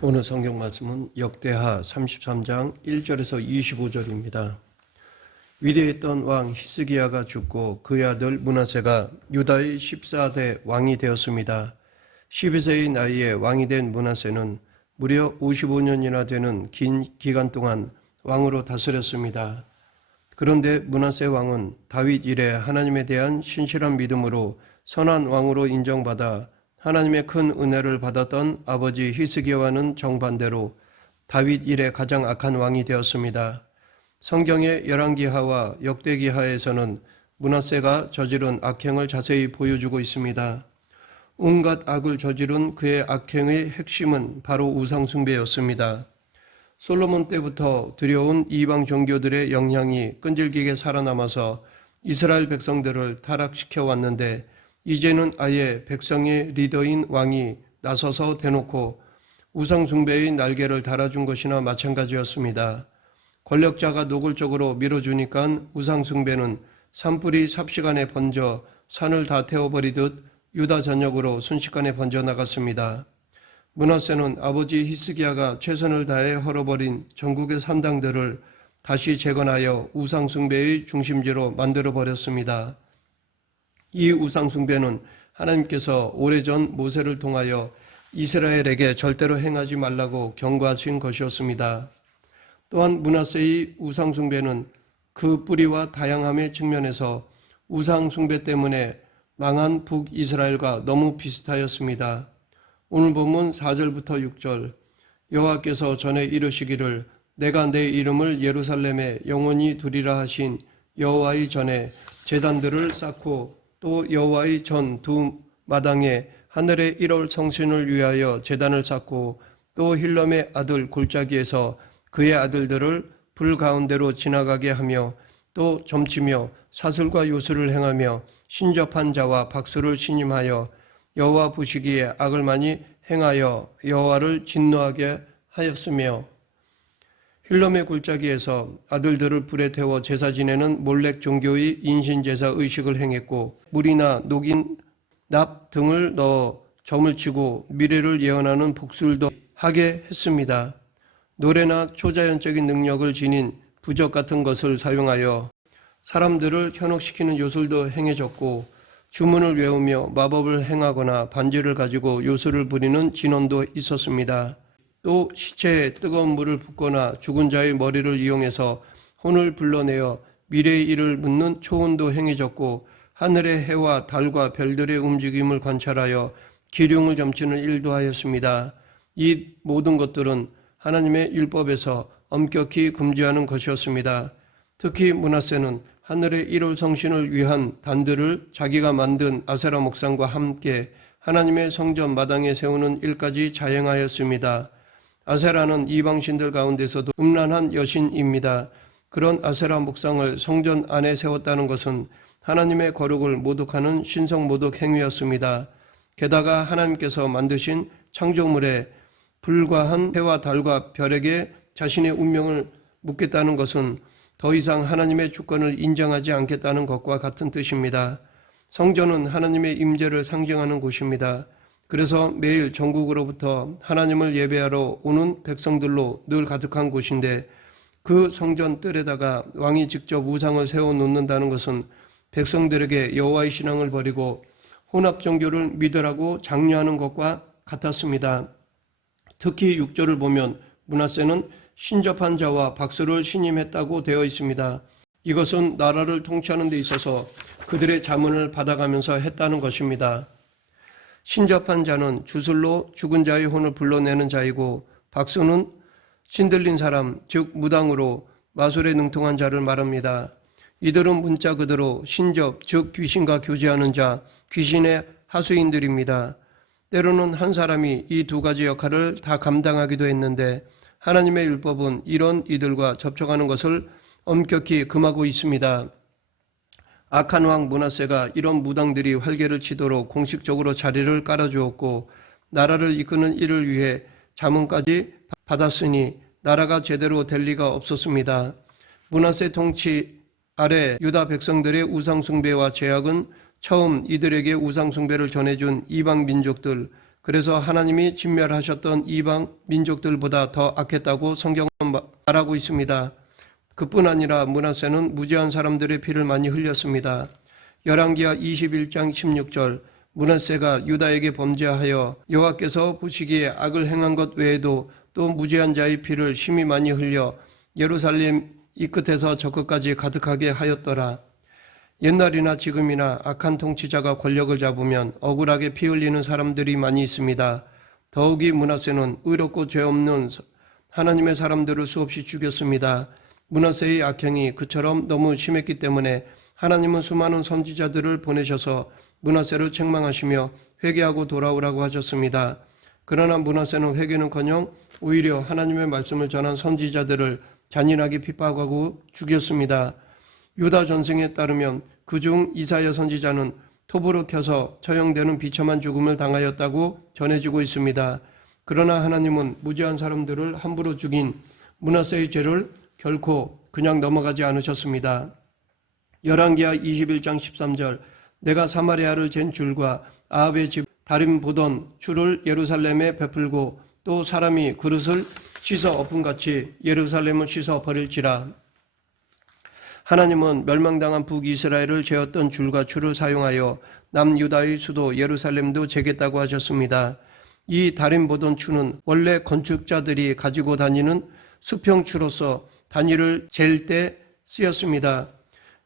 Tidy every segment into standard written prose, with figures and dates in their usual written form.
오늘 성경 말씀은 역대하 33장 1절에서 25절입니다. 위대했던 왕 히스기야가 죽고 그의 아들 므낫세가 유다의 14대 왕이 되었습니다. 12세의 나이에 왕이 된 므낫세는 무려 55년이나 되는 긴 기간 동안 왕으로 다스렸습니다. 그런데 므낫세 왕은 다윗 이래 하나님에 대한 신실한 믿음으로 선한 왕으로 인정받아 하나님의 큰 은혜를 받았던 아버지 히스기야와는 정반대로 다윗 이래 가장 악한 왕이 되었습니다. 성경의 열왕기하와 역대기하에서는 므낫세가 저지른 악행을 자세히 보여주고 있습니다. 온갖 악을 저지른 그의 악행의 핵심은 바로 우상숭배였습니다. 솔로몬 때부터 들여온 이방 종교들의 영향이 끈질기게 살아남아서 이스라엘 백성들을 타락시켜 왔는데 이제는 아예 백성의 리더인 왕이 나서서 대놓고 우상숭배의 날개를 달아준 것이나 마찬가지였습니다. 권력자가 노골적으로 밀어주니까 우상숭배는 산불이 삽시간에 번져 산을 다 태워버리듯 유다 전역으로 순식간에 번져나갔습니다. 므낫세는 아버지 히스기야가 최선을 다해 헐어버린 전국의 산당들을 다시 재건하여 우상숭배의 중심지로 만들어버렸습니다. 이 우상숭배는 하나님께서 오래전 모세를 통하여 이스라엘에게 절대로 행하지 말라고 경고하신 것이었습니다. 또한 므낫세의 우상숭배는 그 뿌리와 다양함의 측면에서 우상숭배 때문에 망한 북이스라엘과 너무 비슷하였습니다. 오늘 본문 4절부터 6절 여호와께서 전에 이르시기를 내가 내 이름을 예루살렘에 영원히 두리라 하신 여호와의 전에 제단들을 쌓고 또 여호와의 전 두 마당에 하늘의 1월 성신을 위하여 제단을 쌓고 또 힐럼의 아들 골짜기에서 그의 아들들을 불 가운데로 지나가게 하며 또 점치며 사슬과 요술을 행하며 신접한 자와 박수를 신임하여 여호와 보시기에 악을 많이 행하여 여호와를 진노하게 하였으며 힐럼의 골짜기에서 아들들을 불에 태워 제사 지내는 몰렉 종교의 인신제사 의식을 행했고 물이나 녹인 납 등을 넣어 점을 치고 미래를 예언하는 복술도 하게 했습니다. 노래나 초자연적인 능력을 지닌 부적 같은 것을 사용하여 사람들을 현혹시키는 요술도 행해졌고 주문을 외우며 마법을 행하거나 반지를 가지고 요술을 부리는 진원도 있었습니다. 또 시체에 뜨거운 물을 붓거나 죽은 자의 머리를 이용해서 혼을 불러내어 미래의 일을 묻는 초혼도 행해졌고 하늘의 해와 달과 별들의 움직임을 관찰하여 기륭을 점치는 일도 하였습니다. 이 모든 것들은 하나님의 율법에서 엄격히 금지하는 것이었습니다. 특히 므낫세는 하늘의 1월 성신을 위한 단들을 자기가 만든 아세라 목상과 함께 하나님의 성전 마당에 세우는 일까지 자행하였습니다. 아세라는 이방신들 가운데서도 음란한 여신입니다. 그런 아세라 목상을 성전 안에 세웠다는 것은 하나님의 거룩을 모독하는 신성모독 행위였습니다. 게다가 하나님께서 만드신 창조물에 불과한 해와 달과 별에게 자신의 운명을 묻겠다는 것은 더 이상 하나님의 주권을 인정하지 않겠다는 것과 같은 뜻입니다. 성전은 하나님의 임재를 상징하는 곳입니다. 그래서 매일 전국으로부터 하나님을 예배하러 오는 백성들로 늘 가득한 곳인데 그 성전 뜰에다가 왕이 직접 우상을 세워놓는다는 것은 백성들에게 여호와의 신앙을 버리고 혼합 종교를 믿으라고 장려하는 것과 같았습니다. 특히 6절을 보면 므낫세는 신접한 자와 박수를 신임했다고 되어 있습니다. 이것은 나라를 통치하는 데 있어서 그들의 자문을 받아가면서 했다는 것입니다. 신접한 자는 주술로 죽은 자의 혼을 불러내는 자이고 박수는 신들린 사람, 즉 무당으로 마술에 능통한 자를 말합니다. 이들은 문자 그대로 신접, 즉 귀신과 교제하는 자, 귀신의 하수인들입니다. 때로는 한 사람이 이 두 가지 역할을 다 감당하기도 했는데 하나님의 율법은 이런 이들과 접촉하는 것을 엄격히 금하고 있습니다. 악한 왕 므낫세가 이런 무당들이 활개를 치도록 공식적으로 자리를 깔아주었고 나라를 이끄는 일을 위해 자문까지 받았으니 나라가 제대로 될 리가 없었습니다. 므낫세 통치 아래 유다 백성들의 우상숭배와 죄악은 처음 이들에게 우상숭배를 전해준 이방 민족들 그래서 하나님이 진멸하셨던 이방 민족들보다 더 악했다고 성경은 말하고 있습니다. 그뿐 아니라 므낫세는 무지한 사람들의 피를 많이 흘렸습니다. 열왕기하 21장 16절 므낫세가 유다에게 범죄하여 여호와께서 보시기에 악을 행한 것 외에도 또 무지한 자의 피를 심히 많이 흘려 예루살렘 이 끝에서 저 끝까지 가득하게 하였더라. 옛날이나 지금이나 악한 통치자가 권력을 잡으면 억울하게 피 흘리는 사람들이 많이 있습니다. 더욱이 므낫세는 의롭고 죄 없는 하나님의 사람들을 수없이 죽였습니다. 므낫세의 악행이 그처럼 너무 심했기 때문에 하나님은 수많은 선지자들을 보내셔서 므낫세를 책망하시며 회개하고 돌아오라고 하셨습니다. 그러나 므낫세는 회개는커녕 오히려 하나님의 말씀을 전한 선지자들을 잔인하게 핍박하고 죽였습니다. 유다 전승에 따르면 그중 이사야 선지자는 톱으로 켜서 처형되는 비참한 죽음을 당하였다고 전해지고 있습니다. 그러나 하나님은 무지한 사람들을 함부로 죽인 므낫세의 죄를 결코 그냥 넘어가지 않으셨습니다. 열왕기하 21장 13절 내가 사마리아를 잰 줄과 아합의 집 다림 보던 줄을 예루살렘에 베풀고 또 사람이 그릇을 씻어 엎음같이 예루살렘을 씻어 버릴지라. 하나님은 멸망당한 북이스라엘을 재었던 줄과 추를 사용하여 남유다의 수도 예루살렘도 재겠다고 하셨습니다. 이 다림 보던 추는 원래 건축자들이 가지고 다니는 수평추로서 단위를 잴 때 쓰였습니다.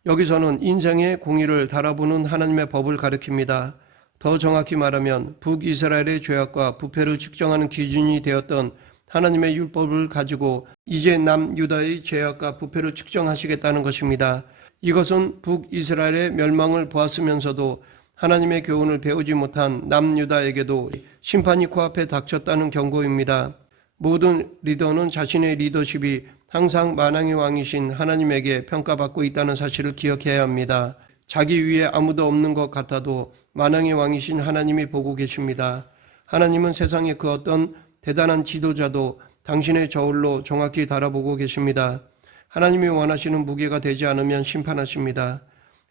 여기서는 인생의 공의를 달아보는 하나님의 법을 가리킵니다. 더 정확히 말하면 북이스라엘의 죄악과 부패를 측정하는 기준이 되었던 하나님의 율법을 가지고 이제 남유다의 죄악과 부패를 측정하시겠다는 것입니다. 이것은 북이스라엘의 멸망을 보았으면서도 하나님의 교훈을 배우지 못한 남유다에게도 심판이 코앞에 닥쳤다는 경고입니다. 모든 리더는 자신의 리더십이 항상 만왕의 왕이신 하나님에게 평가받고 있다는 사실을 기억해야 합니다. 자기 위에 아무도 없는 것 같아도 만왕의 왕이신 하나님이 보고 계십니다. 하나님은 세상의 그 어떤 대단한 지도자도 당신의 저울로 정확히 달아보고 계십니다. 하나님이 원하시는 무게가 되지 않으면 심판하십니다.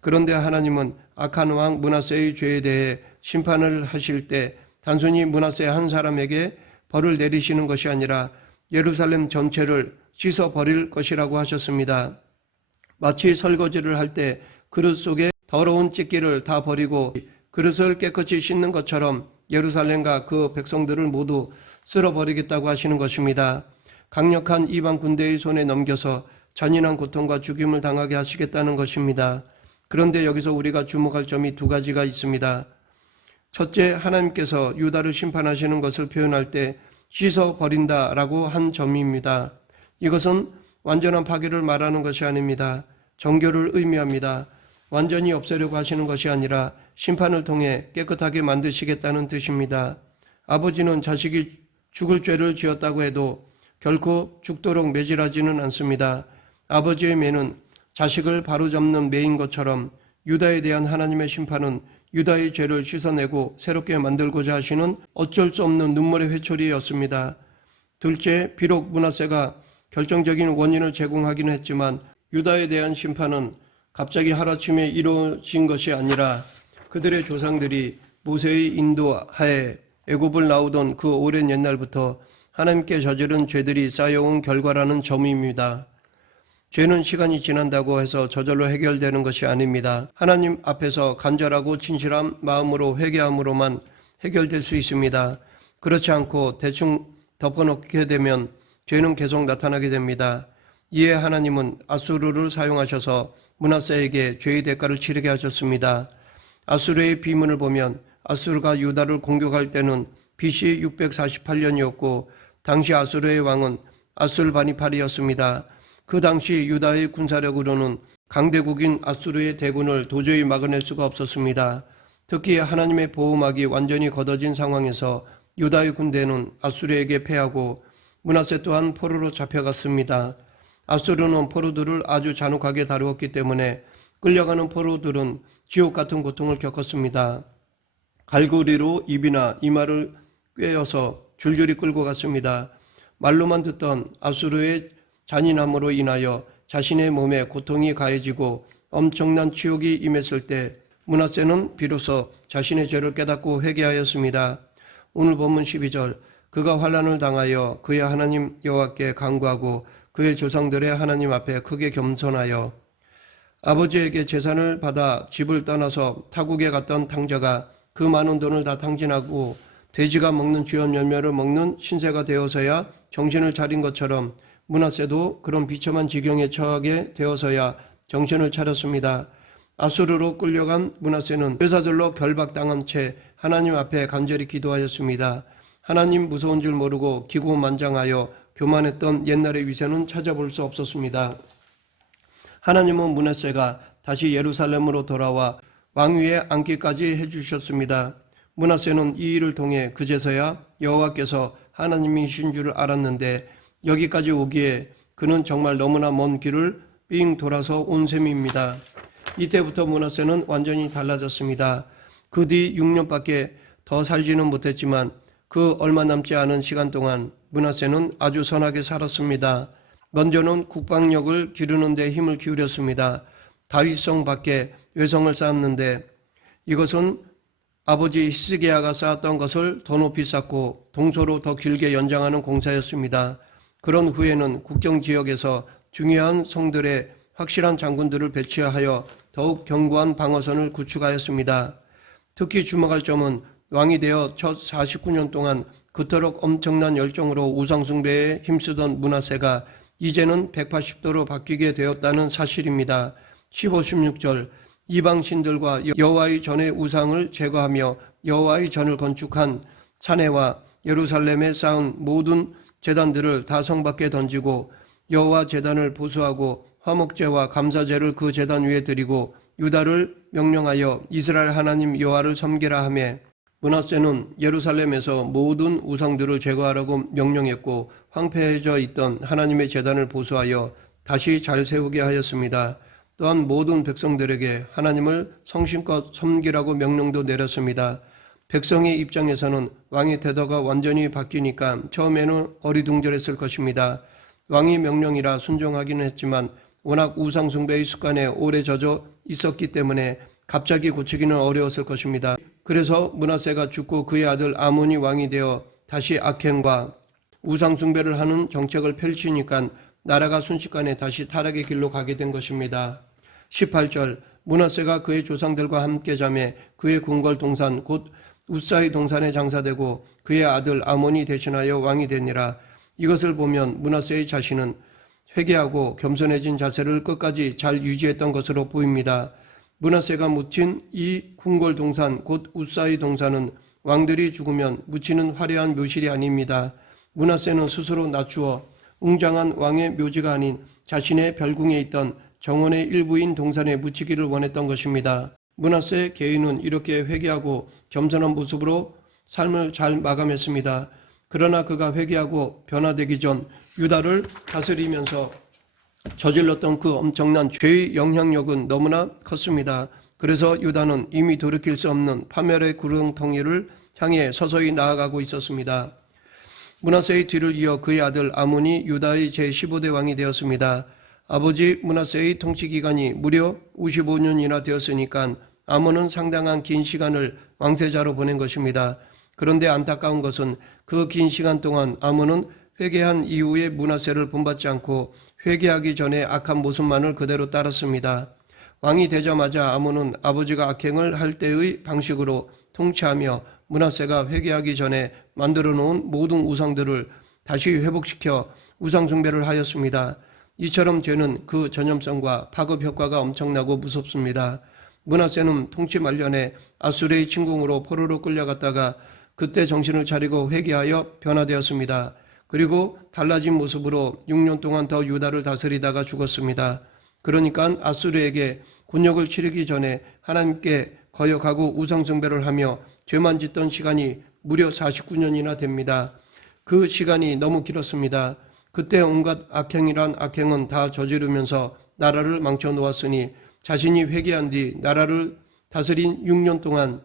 그런데 하나님은 악한 왕 므낫세의 죄에 대해 심판을 하실 때 단순히 므낫세 한 사람에게 벌을 내리시는 것이 아니라 예루살렘 전체를 씻어버릴 것이라고 하셨습니다. 마치 설거지를 할 때 그릇 속에 더러운 찌끼를 다 버리고 그릇을 깨끗이 씻는 것처럼 예루살렘과 그 백성들을 모두 쓸어버리겠다고 하시는 것입니다. 강력한 이방 군대의 손에 넘겨서 잔인한 고통과 죽임을 당하게 하시겠다는 것입니다. 그런데 여기서 우리가 주목할 점이 두 가지가 있습니다. 첫째, 하나님께서 유다를 심판하시는 것을 표현할 때 씻어버린다라고 한 점입니다. 이것은 완전한 파괴를 말하는 것이 아닙니다. 정결을 의미합니다. 완전히 없애려고 하시는 것이 아니라 심판을 통해 깨끗하게 만드시겠다는 뜻입니다. 아버지는 자식이 죽을 죄를 지었다고 해도 결코 죽도록 매질하지는 않습니다. 아버지의 매는 자식을 바로잡는 매인 것처럼 유다에 대한 하나님의 심판은 유다의 죄를 씻어내고 새롭게 만들고자 하시는 어쩔 수 없는 눈물의 회초리였습니다. 둘째, 비록 므낫세가 결정적인 원인을 제공하기는 했지만 유다에 대한 심판은 갑자기 하루아침에 이루어진 것이 아니라 그들의 조상들이 모세의 인도하에 애굽을 나오던 그 오랜 옛날부터 하나님께 저지른 죄들이 쌓여온 결과라는 점입니다. 죄는 시간이 지난다고 해서 저절로 해결되는 것이 아닙니다. 하나님 앞에서 간절하고 진실한 마음으로 회개함으로만 해결될 수 있습니다. 그렇지 않고 대충 덮어놓게 되면 죄는 계속 나타나게 됩니다. 이에 하나님은 아수르를 사용하셔서 므낫세에게 죄의 대가를 치르게 하셨습니다. 아수르의 비문을 보면 아수르가 유다를 공격할 때는 BC 648년이었고 당시 아수르의 왕은 아술바니팔이었습니다. 그 당시 유다의 군사력으로는 강대국인 아수르의 대군을 도저히 막아낼 수가 없었습니다. 특히 하나님의 보호막이 완전히 걷어진 상황에서 유다의 군대는 아수르에게 패하고 므낫세 또한 포로로 잡혀갔습니다. 아수르는 포로들을 아주 잔혹하게 다루었기 때문에 끌려가는 포로들은 지옥 같은 고통을 겪었습니다. 갈고리로 입이나 이마를 꿰어서 줄줄이 끌고 갔습니다. 말로만 듣던 아수르의 잔인함으로 인하여 자신의 몸에 고통이 가해지고 엄청난 치욕이 임했을 때 므낫세는 비로소 자신의 죄를 깨닫고 회개하였습니다. 오늘 본문 12절 그가 환난을 당하여 그의 하나님 여호와께 간구하고 그의 조상들의 하나님 앞에 크게 겸손하여 아버지에게 재산을 받아 집을 떠나서 타국에 갔던 탕자가 그 많은 돈을 다 탕진하고 돼지가 먹는 쥐염 열매를 먹는 신세가 되어서야 정신을 차린 것처럼 므낫세도 그런 비참한 지경에 처하게 되어서야 정신을 차렸습니다. 아수르로 끌려간 므낫세는 쇠사슬로 결박당한 채 하나님 앞에 간절히 기도하였습니다. 하나님 무서운 줄 모르고 기고만장하여 교만했던 옛날의 위세는 찾아볼 수 없었습니다. 하나님은 므낫세가 다시 예루살렘으로 돌아와 왕위에 앉기까지 해주셨습니다. 므낫세는 이 일을 통해 그제서야 여호와께서 하나님이신 줄 알았는데 여기까지 오기에 그는 정말 너무나 먼 길을 삥 돌아서 온 셈입니다. 이때부터 므낫세는 완전히 달라졌습니다. 그 뒤 6년밖에 더 살지는 못했지만 그 얼마 남지 않은 시간 동안 므낫세는 아주 선하게 살았습니다. 먼저는 국방력을 기르는 데 힘을 기울였습니다. 다윗성 밖에 외성을 쌓았는데 이것은 아버지 히스기야가 쌓았던 것을 더 높이 쌓고 동서로 더 길게 연장하는 공사였습니다. 그런 후에는 국경 지역에서 중요한 성들의 확실한 장군들을 배치하여 더욱 견고한 방어선을 구축하였습니다. 특히 주목할 점은 왕이 되어 첫 49년 동안 그토록 엄청난 열정으로 우상숭배에 힘쓰던 므낫세가 이제는 180도로 바뀌게 되었다는 사실입니다. 15, 16절 이방 신들과 여호와의 전의 우상을 제거하며 여호와의 전을 건축한 산에와 예루살렘에 쌓은 모든 제단들을 다 성 밖에 던지고 여호와 제단을 보수하고 화목제와 감사제를 그 제단 위에 드리고 유다를 명령하여 이스라엘 하나님 여호와를 섬기라 하며 므낫세는 예루살렘에서 모든 우상들을 제거하라고 명령했고 황폐해져 있던 하나님의 제단을 보수하여 다시 잘 세우게 하였습니다. 또한 모든 백성들에게 하나님을 성심껏 섬기라고 명령도 내렸습니다. 백성의 입장에서는 왕의 태도가 완전히 바뀌니까 처음에는 어리둥절했을 것입니다. 왕의 명령이라 순종하기는 했지만 워낙 우상숭배의 습관에 오래 젖어 있었기 때문에 갑자기 고치기는 어려웠을 것입니다. 그래서 므낫세가 죽고 그의 아들 아몬이 왕이 되어 다시 악행과 우상숭배를 하는 정책을 펼치니까 나라가 순식간에 다시 타락의 길로 가게 된 것입니다. 18절 므낫세가 그의 조상들과 함께 잠에 그의 궁궐 동산 곧 우사의 동산에 장사되고 그의 아들 아몬이 대신하여 왕이 되니라. 이것을 보면 므낫세의 자신은 회개하고 겸손해진 자세를 끝까지 잘 유지했던 것으로 보입니다. 므낫세가 묻힌 이 궁궐 동산 곧 우사의 동산은 왕들이 죽으면 묻히는 화려한 묘실이 아닙니다. 므낫세는 스스로 낮추어 웅장한 왕의 묘지가 아닌 자신의 별궁에 있던 정원의 일부인 동산에 묻히기를 원했던 것입니다. 므낫세 개인은 이렇게 회개하고 겸손한 모습으로 삶을 잘 마감했습니다. 그러나 그가 회개하고 변화되기 전 유다를 다스리면서 저질렀던 그 엄청난 죄의 영향력은 너무나 컸습니다. 그래서 유다는 이미 돌이킬 수 없는 파멸의 구렁텅이를 향해 서서히 나아가고 있었습니다. 므낫세의 뒤를 이어 그의 아들 아몬이 유다의 제15대 왕이 되었습니다. 아버지 므낫세의 통치 기간이 무려 55년이나 되었으니까 아몬은 상당한 긴 시간을 왕세자로 보낸 것입니다. 그런데 안타까운 것은 그 긴 시간 동안 아몬은 회개한 이후에 므낫세를 본받지 않고 회개하기 전에 악한 모습만을 그대로 따랐습니다. 왕이 되자마자 아몬은 아버지가 악행을 할 때의 방식으로 통치하며 므낫세가 회개하기 전에 만들어 놓은 모든 우상들을 다시 회복시켜 우상 숭배를 하였습니다. 이처럼 죄는 그 전염성과 파급 효과가 엄청나고 무섭습니다. 므낫세는 통치 말년에 아수르의 침공으로 포로로 끌려갔다가 그때 정신을 차리고 회개하여 변화되었습니다. 그리고 달라진 모습으로 6년 동안 더 유다를 다스리다가 죽었습니다. 그러니까 아수르에게 곤욕을 치르기 전에 하나님께 거역하고 우상숭배를 하며 죄만 짓던 시간이 무려 49년이나 됩니다. 그 시간이 너무 길었습니다. 그때 온갖 악행이란 악행은 다 저지르면서 나라를 망쳐놓았으니 자신이 회개한 뒤 나라를 다스린 6년 동안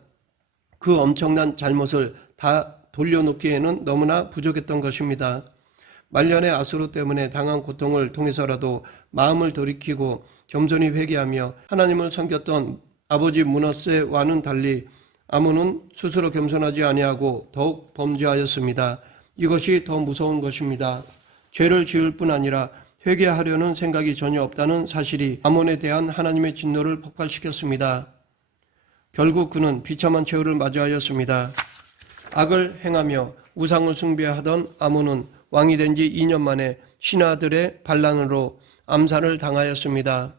그 엄청난 잘못을 다 돌려놓기에는 너무나 부족했던 것입니다. 말년의 아수르 때문에 당한 고통을 통해서라도 마음을 돌이키고 겸손히 회개하며 하나님을 섬겼던 아버지 므낫세와는 달리 아몬은 스스로 겸손하지 아니하고 더욱 범죄하였습니다. 이것이 더 무서운 것입니다. 죄를 지을 뿐 아니라 회개하려는 생각이 전혀 없다는 사실이 아몬에 대한 하나님의 진노를 폭발시켰습니다. 결국 그는 비참한 최후를 맞이하였습니다. 악을 행하며 우상을 숭배하던 아몬은 왕이 된 지 2년 만에 신하들의 반란으로 암살을 당하였습니다.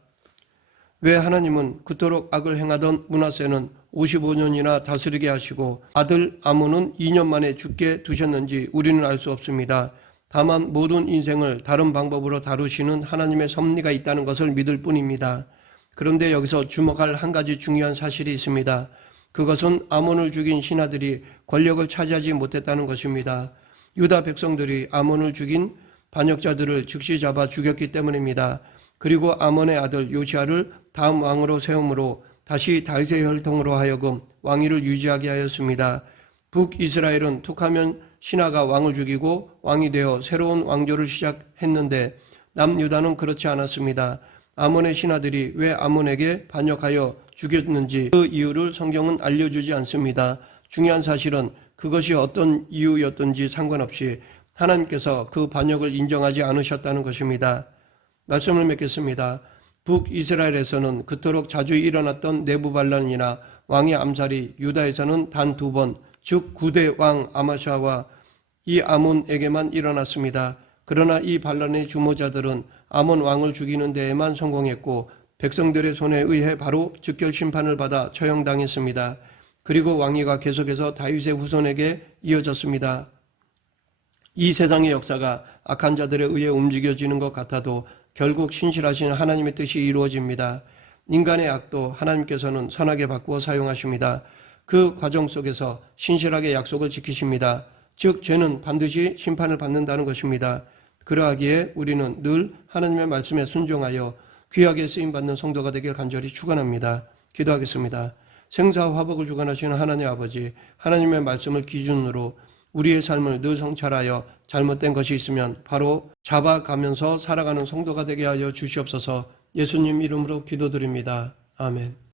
왜 하나님은 그토록 악을 행하던 므낫세는 55년이나 다스리게 하시고 아들 아몬은 2년 만에 죽게 두셨는지 우리는 알 수 없습니다. 다만 모든 인생을 다른 방법으로 다루시는 하나님의 섭리가 있다는 것을 믿을 뿐입니다. 그런데 여기서 주목할 한 가지 중요한 사실이 있습니다. 그것은 아몬을 죽인 신하들이 권력을 차지하지 못했다는 것입니다. 유다 백성들이 아몬을 죽인 반역자들을 즉시 잡아 죽였기 때문입니다. 그리고 아몬의 아들 요시아를 다음 왕으로 세움으로 다시 다윗의 혈통으로 하여금 왕위를 유지하게 하였습니다. 북이스라엘은 툭하면 신하가 왕을 죽이고 왕이 되어 새로운 왕조를 시작했는데 남유다는 그렇지 않았습니다. 아몬의 신하들이 왜 아몬에게 반역하여 죽였는지 그 이유를 성경은 알려주지 않습니다. 중요한 사실은 그것이 어떤 이유였든지 상관없이 하나님께서 그 반역을 인정하지 않으셨다는 것입니다. 말씀을 맺겠습니다. 북이스라엘에서는 그토록 자주 일어났던 내부 반란이나 왕의 암살이 유다에서는 단 2번, 즉 9대 왕 아마샤와 이 아몬에게만 일어났습니다. 그러나 이 반란의 주모자들은 아몬 왕을 죽이는 데에만 성공했고 백성들의 손에 의해 바로 즉결 심판을 받아 처형당했습니다. 그리고 왕위가 계속해서 다윗의 후손에게 이어졌습니다. 이 세상의 역사가 악한 자들에 의해 움직여지는 것 같아도 결국 신실하신 하나님의 뜻이 이루어집니다. 인간의 악도 하나님께서는 선하게 바꾸어 사용하십니다. 그 과정 속에서 신실하게 약속을 지키십니다. 즉 죄는 반드시 심판을 받는다는 것입니다. 그러하기에 우리는 늘 하나님의 말씀에 순종하여 귀하게 쓰임받는 성도가 되길 간절히 축원합니다. 기도하겠습니다. 생사와 화복을 주관하시는 하나님 아버지, 하나님의 말씀을 기준으로 우리의 삶을 늘 성찰하여 잘못된 것이 있으면 바로 잡아가면서 살아가는 성도가 되게 하여 주시옵소서. 예수님 이름으로 기도드립니다. 아멘.